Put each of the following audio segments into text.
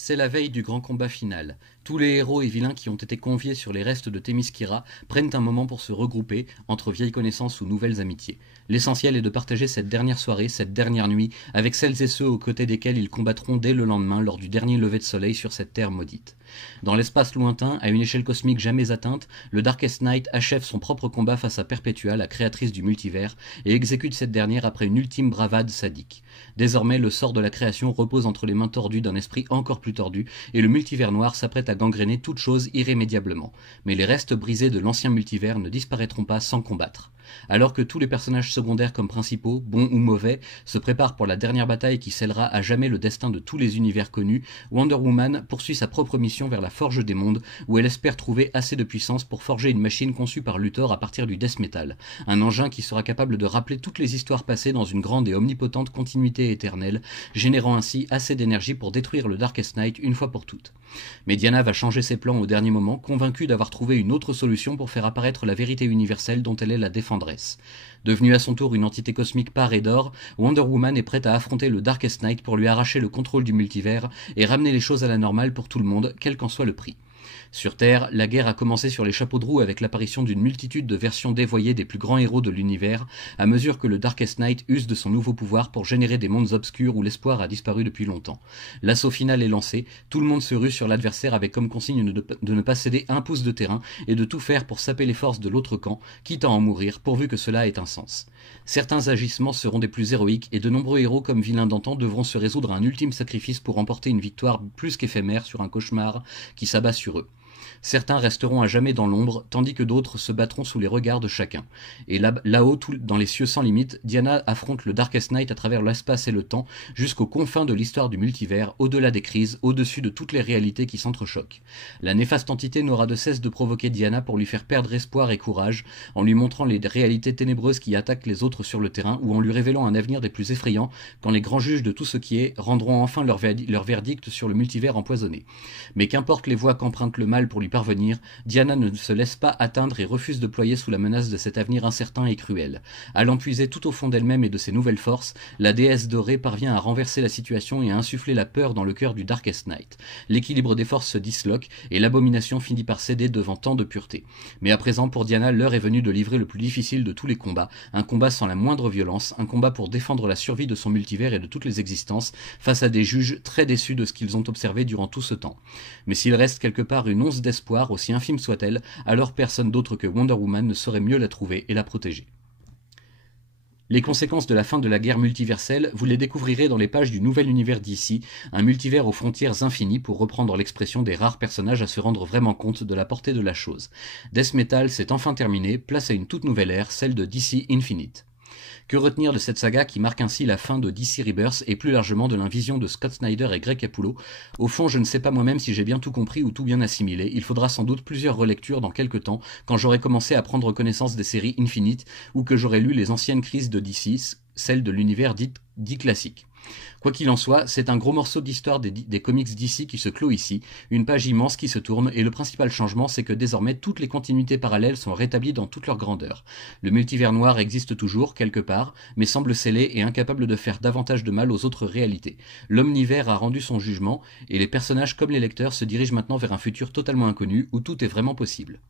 C'est la veille du grand combat final. Tous les héros et vilains qui ont été conviés sur les restes de Themyscira prennent un moment pour se regrouper, entre vieilles connaissances ou nouvelles amitiés. L'essentiel est de partager cette dernière soirée, cette dernière nuit, avec celles et ceux aux côtés desquels ils combattront dès le lendemain lors du dernier lever de soleil sur cette terre maudite. Dans l'espace lointain, à une échelle cosmique jamais atteinte, le Darkest Knight achève son propre combat face à Perpetua, la créatrice du multivers, et exécute cette dernière après une ultime bravade sadique. Désormais, le sort de la création repose entre les mains tordues d'un esprit encore plus tordu, et le multivers noir s'apprête à gangréner toute chose irrémédiablement. Mais les restes brisés de l'ancien multivers ne disparaîtront pas sans combattre. Alors que tous les personnages secondaires comme principaux, bons ou mauvais, se préparent pour la dernière bataille qui scellera à jamais le destin de tous les univers connus, Wonder Woman poursuit sa propre mission vers la Forge des Mondes, où elle espère trouver assez de puissance pour forger une machine conçue par Luthor à partir du Death Metal, un engin qui sera capable de rappeler toutes les histoires passées dans une grande et omnipotente continuité éternelle, générant ainsi assez d'énergie pour détruire le Darkest Knight une fois pour toutes. Mais Diana va changer ses plans au dernier moment, convaincue d'avoir trouvé une autre solution pour faire apparaître la vérité universelle dont elle est la défendresse. Devenue à son tour une entité cosmique parée d'or, Wonder Woman est prête à affronter le Darkest Knight pour lui arracher le contrôle du multivers et ramener les choses à la normale pour tout le monde, quel qu'en soit le prix. Sur Terre, la guerre a commencé sur les chapeaux de roue avec l'apparition d'une multitude de versions dévoyées des plus grands héros de l'univers, à mesure que le Darkest Knight use de son nouveau pouvoir pour générer des mondes obscurs où l'espoir a disparu depuis longtemps. L'assaut final est lancé, tout le monde se rue sur l'adversaire avec comme consigne de ne pas céder un pouce de terrain et de tout faire pour saper les forces de l'autre camp, quitte à en mourir, pourvu que cela ait un sens. Certains agissements seront des plus héroïques et de nombreux héros comme vilains d'antan devront se résoudre à un ultime sacrifice pour remporter une victoire plus qu'éphémère sur un cauchemar qui s'abat sur eux. Certains resteront à jamais dans l'ombre, tandis que d'autres se battront sous les regards de chacun. Et là-haut, dans les cieux sans limite, Diana affronte le Darkest Knight à travers l'espace et le temps, jusqu'aux confins de l'histoire du multivers, au-delà des crises, au-dessus de toutes les réalités qui s'entrechoquent. La néfaste entité n'aura de cesse de provoquer Diana pour lui faire perdre espoir et courage, en lui montrant les réalités ténébreuses qui attaquent les autres sur le terrain, ou en lui révélant un avenir des plus effrayants, quand les grands juges de tout ce qui est rendront enfin leur verdict sur le multivers empoisonné. Mais qu'importe les voies qu'emprunte le mal pour lui parvenir, Diana ne se laisse pas atteindre et refuse de ployer sous la menace de cet avenir incertain et cruel. Allant puiser tout au fond d'elle-même et de ses nouvelles forces, la déesse dorée parvient à renverser la situation et à insuffler la peur dans le cœur du Darkest Knight. L'équilibre des forces se disloque et l'abomination finit par céder devant tant de pureté. Mais à présent, pour Diana, l'heure est venue de livrer le plus difficile de tous les combats, un combat sans la moindre violence, un combat pour défendre la survie de son multivers et de toutes les existences, face à des juges très déçus de ce qu'ils ont observé durant tout ce temps. Mais s'il reste quelque part une once d'espoir, aussi infime soit-elle, alors personne d'autre que Wonder Woman ne saurait mieux la trouver et la protéger. Les conséquences de la fin de la guerre multiverselle, vous les découvrirez dans les pages du nouvel univers d'ici, un multivers aux frontières infinies pour reprendre l'expression des rares personnages à se rendre vraiment compte de la portée de la chose. Death Metal s'est enfin terminé, place à une toute nouvelle ère, celle de DC Infinite. Que retenir de cette saga qui marque ainsi la fin de DC Rebirth et plus largement de l'invision de Scott Snyder et Greg Capullo? Au fond, je ne sais pas moi-même si j'ai bien tout compris ou tout bien assimilé. Il faudra sans doute plusieurs relectures dans quelques temps, quand j'aurai commencé à prendre connaissance des séries Infinite ou que j'aurai lu les anciennes crises de DC, celles de l'univers dit classique. Quoi qu'il en soit, c'est un gros morceau d'histoire des comics d'ici qui se clôt ici, une page immense qui se tourne, et le principal changement c'est que désormais toutes les continuités parallèles sont rétablies dans toute leur grandeur. Le multivers noir existe toujours, quelque part, mais semble scellé et incapable de faire davantage de mal aux autres réalités. L'omnivers a rendu son jugement, et les personnages comme les lecteurs se dirigent maintenant vers un futur totalement inconnu, où tout est vraiment possible.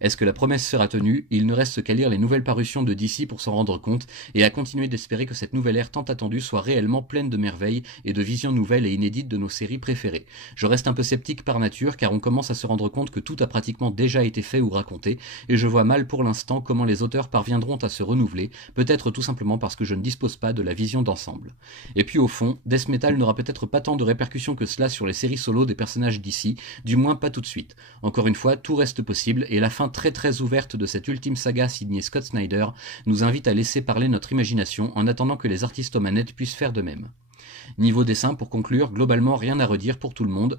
Est-ce que la promesse sera tenue? Il ne reste qu'à lire les nouvelles parutions de DC pour s'en rendre compte, et à continuer d'espérer que cette nouvelle ère tant attendue soit réellement pleine de merveilles et de visions nouvelles et inédites de nos séries préférées. Je reste un peu sceptique par nature car on commence à se rendre compte que tout a pratiquement déjà été fait ou raconté et je vois mal pour l'instant comment les auteurs parviendront à se renouveler, peut-être tout simplement parce que je ne dispose pas de la vision d'ensemble. Et puis au fond, Death Metal n'aura peut-être pas tant de répercussions que cela sur les séries solo des personnages d'ici, du moins pas tout de suite. Encore une fois, tout reste possible et la fin très ouverte de cette ultime saga signée Scott Snyder nous invite à laisser parler notre imagination en attendant que les artistes aux manettes puissent faire de même. Niveau dessin, pour conclure, globalement rien à redire pour tout le monde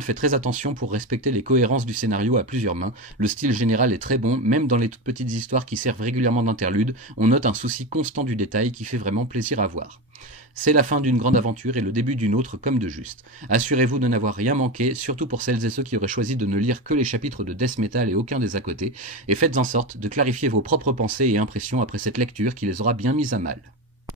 fait très attention pour respecter les cohérences du scénario à plusieurs mains, le style général est très bon, même dans les toutes petites histoires qui servent régulièrement d'interlude, on note un souci constant du détail qui fait vraiment plaisir à voir. C'est la fin d'une grande aventure et le début d'une autre comme de juste. Assurez-vous de n'avoir rien manqué, surtout pour celles et ceux qui auraient choisi de ne lire que les chapitres de Death Metal et aucun des à côté, et faites en sorte de clarifier vos propres pensées et impressions après cette lecture qui les aura bien mises à mal.